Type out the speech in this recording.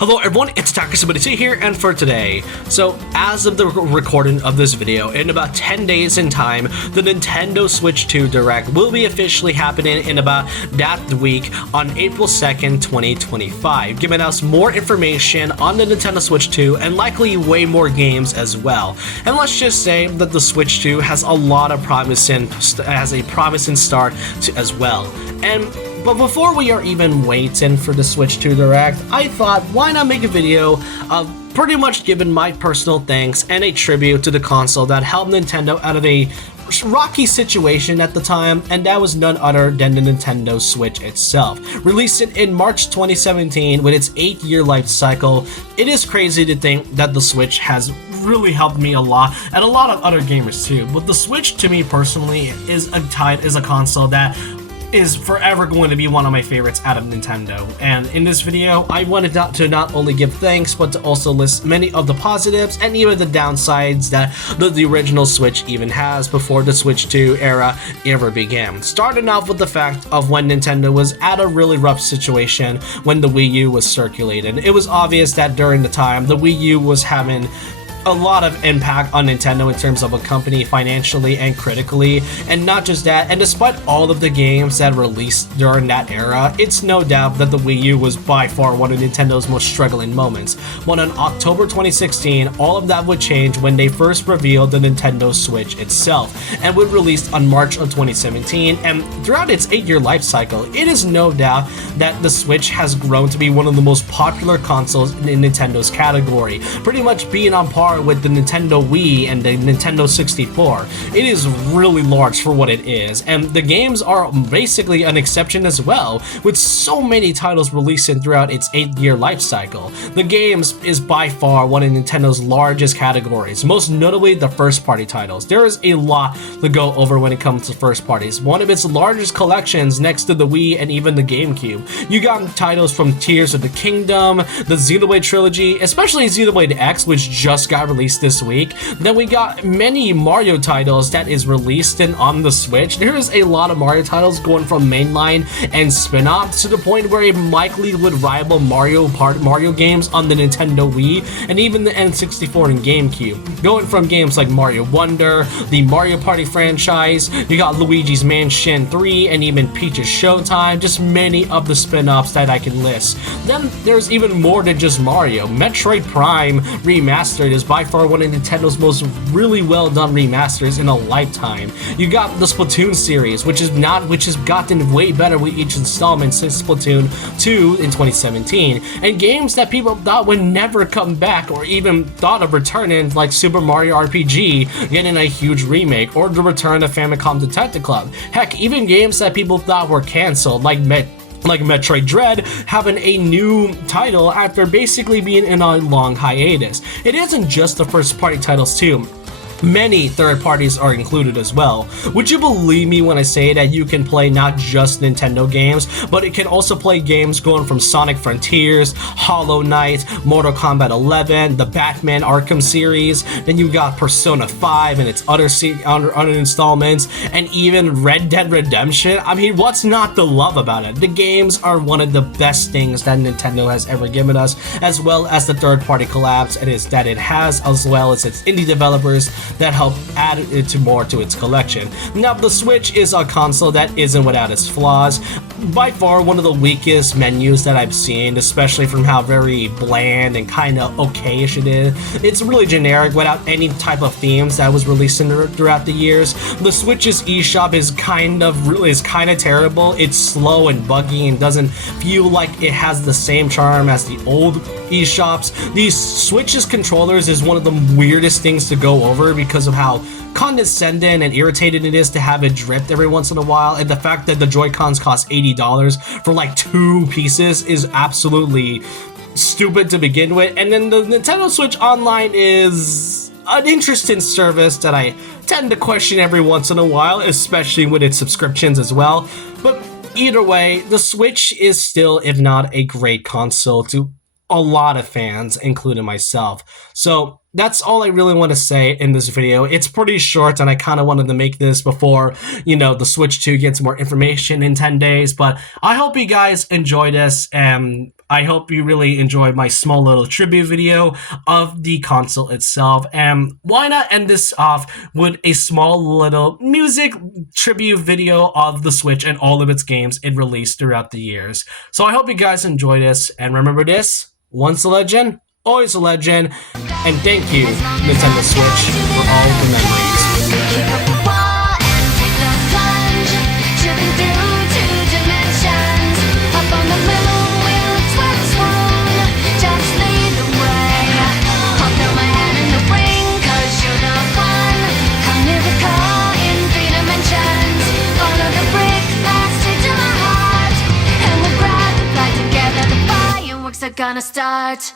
Hello everyone, it's Attacker72 here, and for today, so as of the recording of this video, in about 10 days in time, the Nintendo Switch 2 Direct will be officially happening in about that week on April 2nd, 2025, giving us more information on the Nintendo Switch 2 and likely way more games as well. And let's just say that the Switch 2 has a lot of promising start as well. But before we are even waiting for the Switch 2 Direct, I thought, why not make a video of pretty much giving my personal thanks and a tribute to the console that helped Nintendo out of a rocky situation at the time, and that was none other than the Nintendo Switch itself. Released in March 2017 with its 8-year life cycle, it is crazy to think that the Switch has really helped me a lot, and a lot of other gamers too. But the Switch, to me personally, is a console that is forever going to be one of my favorites out of Nintendo. And in this video, I wanted to not only give thanks, but to also list many of the positives and even the downsides that the original Switch even has before the Switch 2 era ever began. Starting off with the fact of when Nintendo was at a really rough situation when the Wii U was circulated. It was obvious that during the time, the Wii U was having a lot of impact on Nintendo in terms of a company financially and critically, and not just that, and despite all of the games that released during that era, it's no doubt that the Wii U was by far one of Nintendo's most struggling moments. When on October 2016, all of that would change when they first revealed the Nintendo Switch itself, and would release on March of 2017, and throughout its 8-year life cycle, it is no doubt that the Switch has grown to be one of the most popular consoles in Nintendo's category, pretty much being on par with the Nintendo Wii and the Nintendo 64. It is really large for what it is, and the games are basically an exception as well, with so many titles releasing throughout its 8-year life cycle. The games is by far one of Nintendo's largest categories, most notably the first-party titles. There is a lot to go over when it comes to first parties. One of its largest collections next to the Wii and even the GameCube. You got titles from Tears of the Kingdom, the Xenoblade trilogy, especially Xenoblade X, which just got released this week. Then we got many Mario titles that is released on the Switch. There's a lot of Mario titles going from mainline and spin-offs to the point where it likely would rival Mario games on the Nintendo Wii and even the N64 and GameCube. Going from games like Mario Wonder, the Mario Party franchise, you got Luigi's Mansion 3, and even Peach's Showtime, just many of the spin-offs that I can list. Then there's even more than just Mario. Metroid Prime Remastered is by far one of Nintendo's most really well done remasters in a lifetime. You got the Splatoon series, which has gotten way better with each installment since Splatoon 2 in 2017, and games that people thought would never come back or even thought of returning, like Super Mario RPG getting a huge remake, or the return of Famicom Detective Club. Heck, even games that people thought were cancelled, like Metroid Dread, having a new title after basically being in a long hiatus. It isn't just the first-party titles too. Many third parties are included as well. Would you believe me when I say that you can play not just Nintendo games, but it can also play games going from Sonic Frontiers, Hollow Knight, Mortal Kombat 11, the Batman Arkham series, then you got Persona 5 and its other installments, and even Red Dead Redemption. I mean, what's not to love about it? The games are one of the best things that Nintendo has ever given us, as well as the third-party collabs that it has, as well as its indie developers that help add it more to its collection. Now, the Switch is a console that isn't without its flaws. By far one of the weakest menus that I've seen, especially from how very bland and kind of okayish it is. It's really generic without any type of themes that was released throughout the years. The Switch's eShop is kind of terrible. It's slow and buggy and doesn't feel like it has the same charm as the old eShops. The Switch's controllers is one of the weirdest things to go over because of how condescending and irritated it is to have it dripped every once in a while, and the fact that the Joy-Cons cost $80 for like 2 pieces is absolutely stupid to begin with. And then the Nintendo Switch Online is an interesting service that I tend to question every once in a while, especially with its subscriptions as well. But either way, the Switch is still, if not a great console to a lot of fans, including myself. So that's all I really want to say in this video. It's pretty short, and I kind of wanted to make this before, the Switch 2 gets more information in 10 days. But I hope you guys enjoy this, and I hope you really enjoyed my small little tribute video of the console itself. And why not end this off with a small little music tribute video of the Switch and all of its games it released throughout the years. So I hope you guys enjoy this, and remember this, once a legend, always a legend, and thank you, Nintendo Switch, for all the memories. Kick up the wall and take the plunge, tripping through 2 dimensions. Up on the moon, we'll twirl swoon, just lead the way. I'll throw my hand in the ring, 'cause you're the one. Come near the car in 3 dimensions. Follow the brick path straight to my heart, and we'll grab and fly together. The fireworks are gonna start.